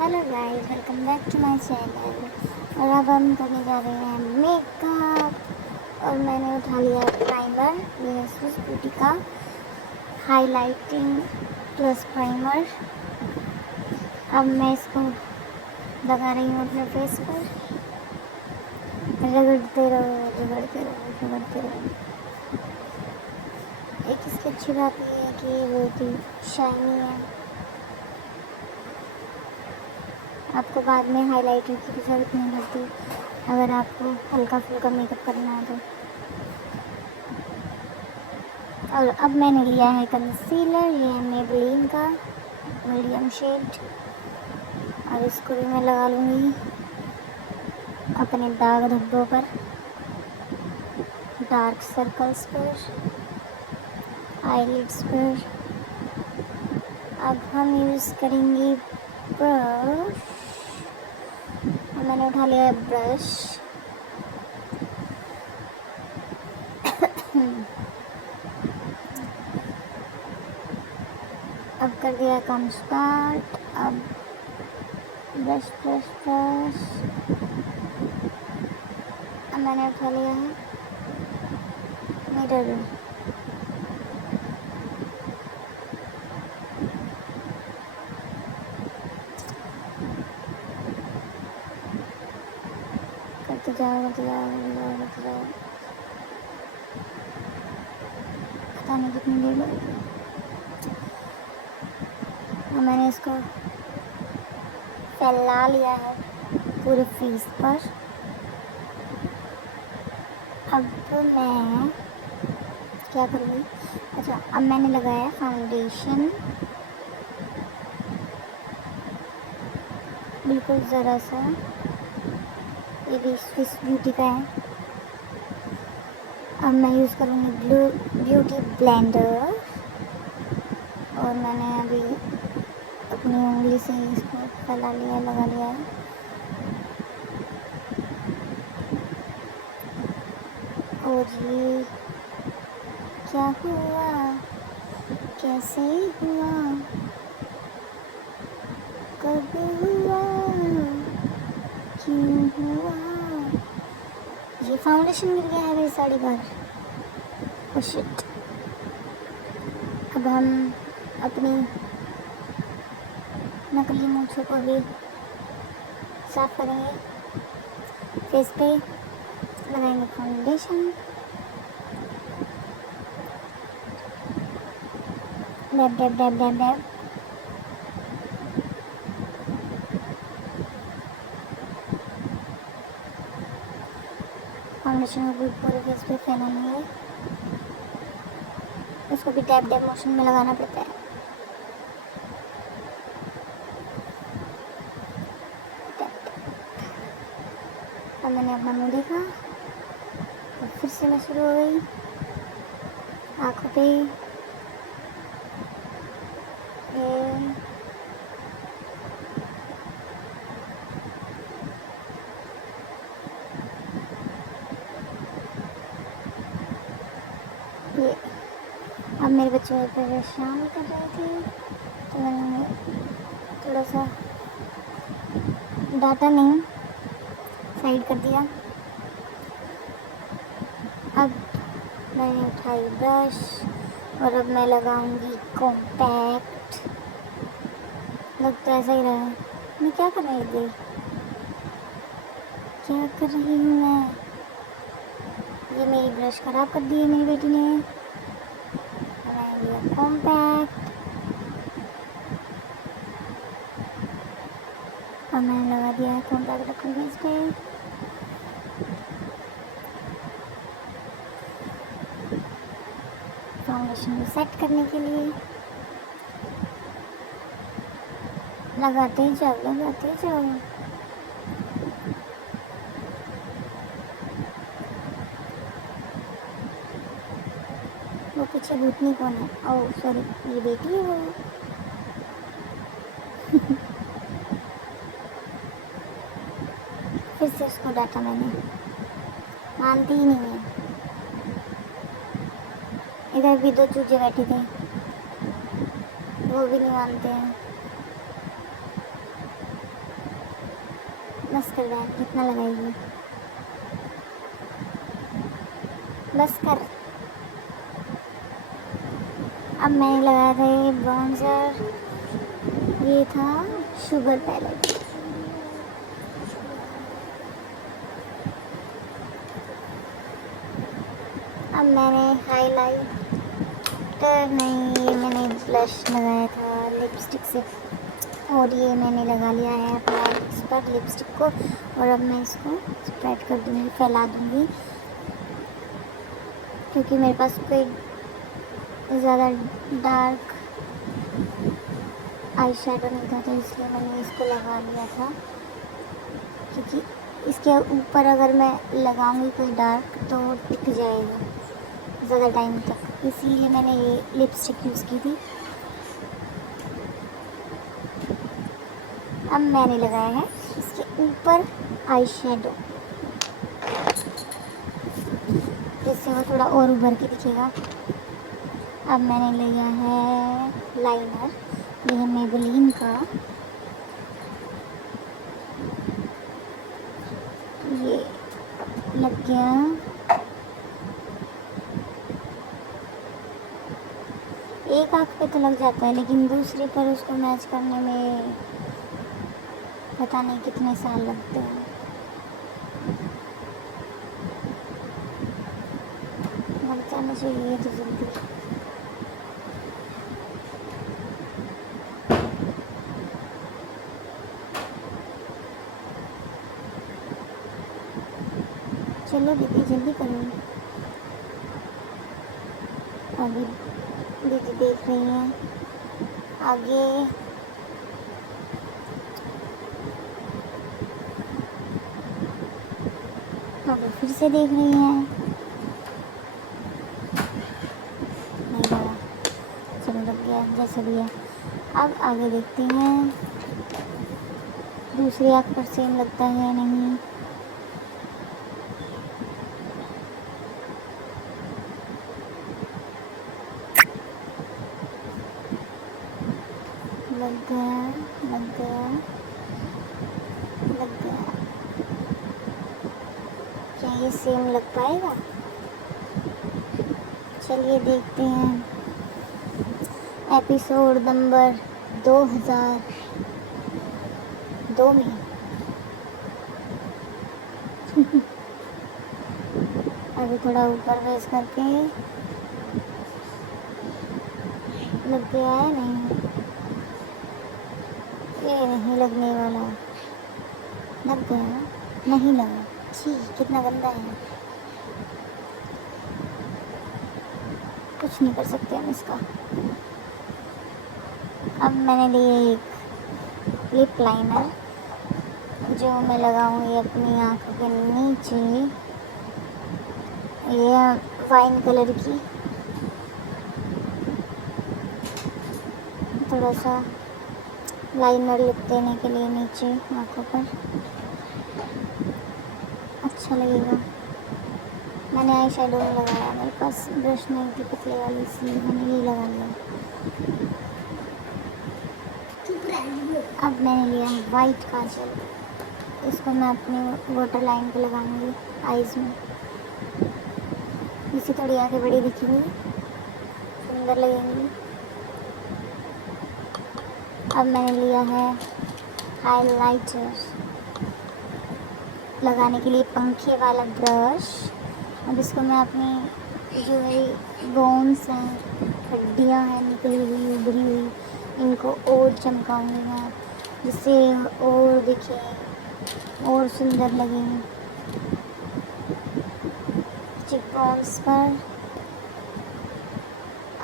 Hello guys, welcome back to my channel. और अब हम करने जा रहे हैं मेकअप। और मैंने उठा लिया प्राइमर, ये है स्विस ब्यूटी का हाइलाइटिंग प्लस प्राइमर। अब मैं इसको लगा रही हूँ अपने फेस पर। रगड़ते रहो रगड़ते रहो रगड़ते रहो। एक इसकी अच्छी बात ये है कि ये बहुत ही शाइनी है। आपको बाद में हाइलाइटर की भी ज़रूरत नहीं पड़ती अगर आपको हल्का फुल्का मेकअप करना है तो। और अब मैंने लिया है कंसीलर, ये है मेबेलिन का मीडियम शेड। और इसको भी मैं लगा लूँगी अपने दाग धब्बों पर, डार्क सर्कल्स पर, आईलिड्स पर। अब हम यूज़ करेंगे ब्रश। मैंने उठा लिया है ब्रश। अब कर दिया काम स्टार्ट। अब ब्रश ब्रश ब्रश। अब मैंने उठा लिया है मिरर। करते जाओ करते जाओ करते जाओ करते जाओ। पता नहीं कितनी देर लगेगी। और मैंने इसको फैला लिया है पूरे फेस पर। अब मैं क्या करूँगी? अच्छा, अब मैंने लगाया फाउंडेशन, बिल्कुल ज़रा सा। ये भी स्विस ब्यूटी का है। अब मैं यूज़ करूँगी ब्यूटी ब्लेंडर। और मैंने अभी अपनी उंगली से इसको फैला लिया, लगा लिया है। और ये क्या हुआ, कैसे हुआ, कब हुआ, क्यों हुआ? ये फाउंडेशन गिर गया है मेरी साड़ी पर। Oh shit. अब हम अपनी नकली मूंछों को भी साफ करेंगे। फेस पे लगाएंगे foundation. Dab dab dab dab dab. Foundation को भी पूरे फेस पे फैला लेंगे। उसको भी डैब डैब मोशन में लगाना पड़ता है। अब मैंने अपना मुँह देखा तो फिर से मैं शुरू हो गई। आँखों पे ये अब मेरे बच्चे मेरे परेशान कर रहे थे तो मैंने थोड़ा सा डाटा नहीं साइड कर दिया। अब मैंने उठाई ब्रश और अब मैं लगाऊंगी कॉम्पैक्ट। लग तो ऐसा ही रहा है। मैं क्या कर रही थी, क्या कर रही हूँ मैं? ये मेरी ब्रश ख़राब कर दी है मेरी बेटी ने। मैंने लिया कॉम्पैक्ट। अब मैंने लगा दिया है कॉम्पैक्ट अपने फेस पे। फाउंडेशन को सेट करने के लिए लगाते जाओ लगाते जाओ। वो पीछे भूतनी कौन है? ओह सॉरी, ये बेटी है वो। फिर से उसको डांटा मैंने, मानती ही नहीं है। इधर भी दो चूजे बैठे थे, वो भी नहीं मानते हैं। बस कर बहन, कितना लगाएगी, बस कर। अब मैंने लगाया था ये ब्रॉन्जर, ये था शुगर पैलेट। अब मैंने हाइलाइटर नहीं, ये मैंने ब्लश लगाया था लिपस्टिक से, और ये मैंने लगा लिया है अपना लिप्स पर लिपस्टिक को। और अब मैं इसको स्प्रेड कर दूँगी, फैला दूँगी, क्योंकि मेरे पास कोई ज़्यादा डार्क आई शेडो नहीं था, तो इसलिए मैंने इसको लगा लिया था। क्योंकि इसके ऊपर अगर मैं लगाऊंगी कोई डार्क तो टिक जाएगा ज़्यादा टाइम तक, इसीलिए मैंने ये लिपस्टिक यूज़ की थी। अब मैंने लगाया है इसके ऊपर आई शेडो, जिससे वो थोड़ा और उभर के दिखेगा। अब मैंने लिया है लाइनर, ये है मेबेलिन का, ये लग गया। एक आँख पे तो लग जाता है, लेकिन दूसरे पर उसको मैच करने में पता नहीं कितने साल लगते हैं। लग जाना चाहिए तो जल्दी। चलो दीदी जल्दी करो, अभी दीदी देख रही हैं आगे। अब फिर से देख रही हैं, नहीं लगा, चलो लग गया जैसा भी है। अब आगे देखते हैं दूसरी आँख पर सेम लगता है नहीं। लग गया, लग गया, लग गया। क्या ये सेम लग पाएगा? चलिए देखते हैं। एपिसोड नंबर 2002 में अभी थोड़ा ऊपर बेस करके लग गया है नहीं, ये नहीं लगने वाला, लग गया नहीं लगा। छी कितना गंदा है, कुछ नहीं कर सकते हम इसका। अब मैंने लिए एक लिप लाइनर, जो मैं लगाऊंगी अपनी आँखों के नीचे। ये वाइन कलर की, थोड़ा सा लाइनर लिप देने के लिए नीचे आँखों पर अच्छा लगेगा। मैंने आई शेडो में लगाया, मेरे पास ब्रश नहीं थी पतले वाली, इसलिए मैंने ये लगा लिया। अब मैंने लिया है वाइट काजल, इसको मैं अपनी वाटर लाइन पे लगाऊंगी आईज में, इससे थोड़ी आँखें बड़ी दिखेंगी, सुंदर लगेंगी। अब मैंने लिया है हाइलाइटर लगाने के लिए पंखे वाला ब्रश। अब इसको मैं अपनी जो मेरी बोन्स हैं, हड्डियाँ हैं निकली हुई उभरी हुई, इनको और चमकाऊंगी मैं, जिससे और दिखे और सुंदर लगेंगे चिक बोन्स पर।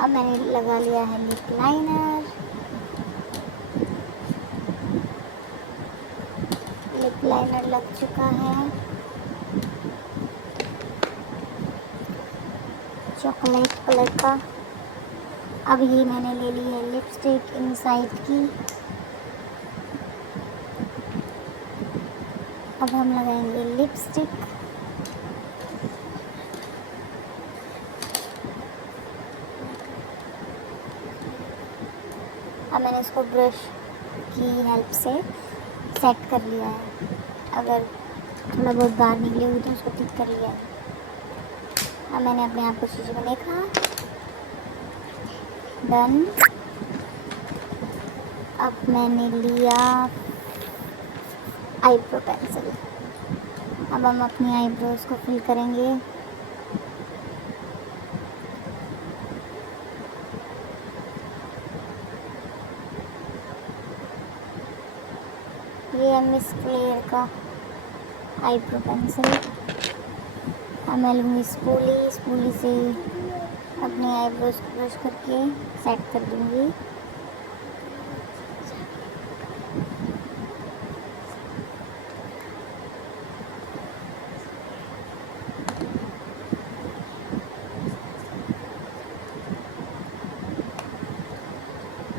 अब मैंने लगा लिया है लिप लाइनर, लिप लाइनर लग चुका है चॉकलेट कलर का। अब ये मैंने ले ली है लिपस्टिक इनसाइड की। अब हम लगाएंगे लिपस्टिक। अब मैंने इसको ब्रश की हेल्प से सेट कर लिया है। अगर थोड़ा बहुत बाहर निकली हुई तो उसको ठीक कर लिया। अब मैंने अपने आप को शीशे में देखा, डन। अब मैंने लिया आईब्रो पेंसिल। अब हम अपनी आईब्रोज को फिल करेंगे। ये है मिस क्लेयर का आईब्रो पेंसिल। अब मैं लूँगी स्पूली से अपने आईब्रोज को ब्रश करके सेट कर दूँगी।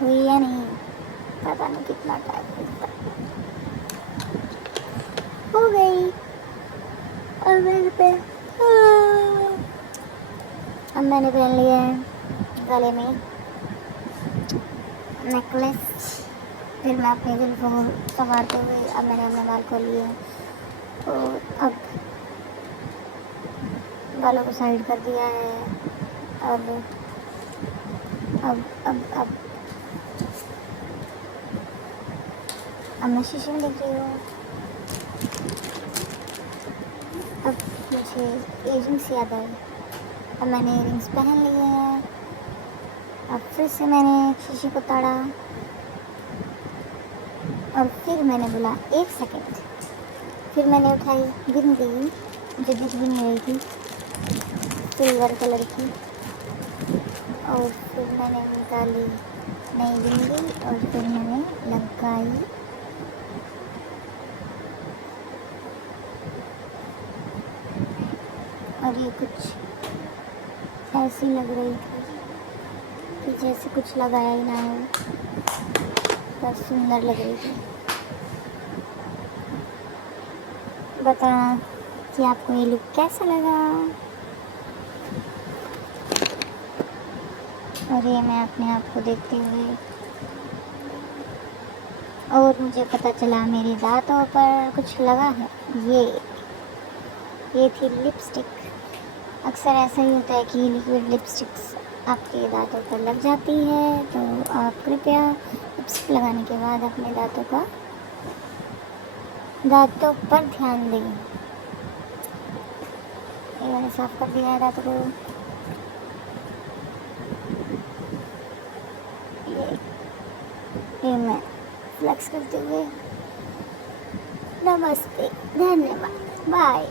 हुई या नहीं पता नहीं, कितना टाइम लगता है। हो गई। और मेरे पे अब मैंने पहन लिया है गले में नेकलेस। फिर मैं अपने जुल्फों को संवारते हुए अब मैंने अपने बाल खोल लिए और अब बालों को साइड कर दिया है। अब अब अब अब अब मैं शीशे में देख रही हूँ। अब मुझे इयररिंग्स याद आई। अब मैंने इयररिंग्स पहन लिए हैं। अब फिर से मैंने शीशे को ताड़ा और फिर मैंने बोला 1 सेकंड। फिर मैंने उठाई बिंदी, जो दिख भी नहीं रही थी, सिल्वर कलर की, और फिर मैंने निकाली नई बिंदी और फिर मैंने लगाई और ये कुछ ऐसी लग रही थी कि जैसे कुछ लगाया ही ना हो, बस सुंदर लग रही थी। बताना कि आपको ये लुक कैसा लगा। और ये मैं अपने आप को देखते हुए, और मुझे पता चला मेरे दांतों पर कुछ लगा है। ये थी लिपस्टिक। अक्सर ऐसा ही होता है कि लिक्विड लिपस्टिक्स आपके दांतों पर लग जाती है, तो आप कृपया लिपस्टिक लगाने के बाद अपने दांतों पर ध्यान दें। ये मैंने साफ कर दिया है दांतों को। ये मैं फ्लेक्स करते हुए नमस्ते, धन्यवाद, बाय।